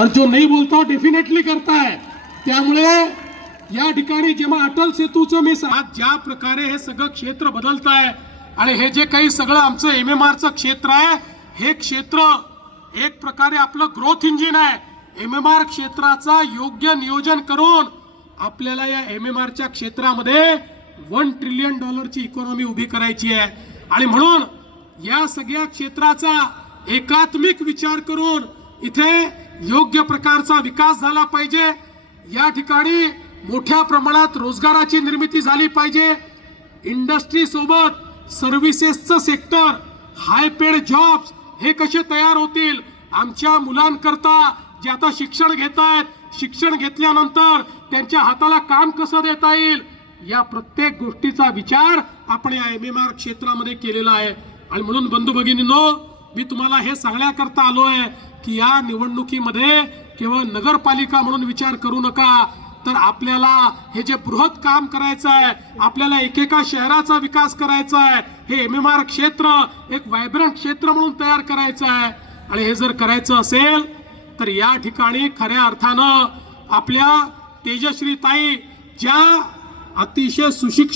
और जो नहीं बोलता वो डेफिनेटली करता है। त्यामुळे या ठिकाणी जेव्हा अटल सेतूचं मी आज ज्या प्रकारे हे सगळं क्षेत्र बदलत आहे आणि हे जे काही सगळं आमचं एमएमआरचं क्षेत्र आहे, हे क्षेत्र एक प्रकारे आपलं ग्रोथ इंजिन आहे। एमएमआर क्षेत्राचा योग्य नियोजन करून आपल्याला या एमएमआरच्या क्षेत्रामध्ये $1 ट्रिलियन ची इकॉनॉमी उभी करायची आहे आणि म्हणून या सगळ्या क्षेत्राचा एकात्मिक विचार करून इथे योग्य प्रकारचा विकास झाला पाहिजे। या ठिकाणी मोठ्या प्रमाणात रोजगाराची निर्मिती झाली पाहिजे। इंडस्ट्री सोबत सर्व्हिसेसचं सेक्टर, हाय पेड जॉब्स हे कसे तयार होतील, आमच्या मुलांकरता जे आता शिक्षण घेत आहेत, शिक्षण घेतल्यानंतर त्यांच्या हाताला काम कसं देता येईल, या प्रत्येक गोष्टीचा विचार आपण या एमएमआर क्षेत्रामध्ये केलेला आहे। आणि म्हणून बंधू भगिनींनो, मी तुम्हाला हे सांगण्याकरता आलो आहे की या निवडणुकीमध्ये केवळ नगरपालिका म्हणून विचार करू नका, तर आपल्याला हे जे बृहत काम करायचं आहे, आपल्याला एकेका शहराचा विकास करायचा आहे, हे एमएमआर क्षेत्र एक व्हायब्रंट क्षेत्र म्हणून तयार करायचं आहे। आणि हे जर करायचं असेल तर या ठिकाणी खऱ्या अर्थानं आपल्या तेजश्री ताई ज्या अतिशय सुशिक्षित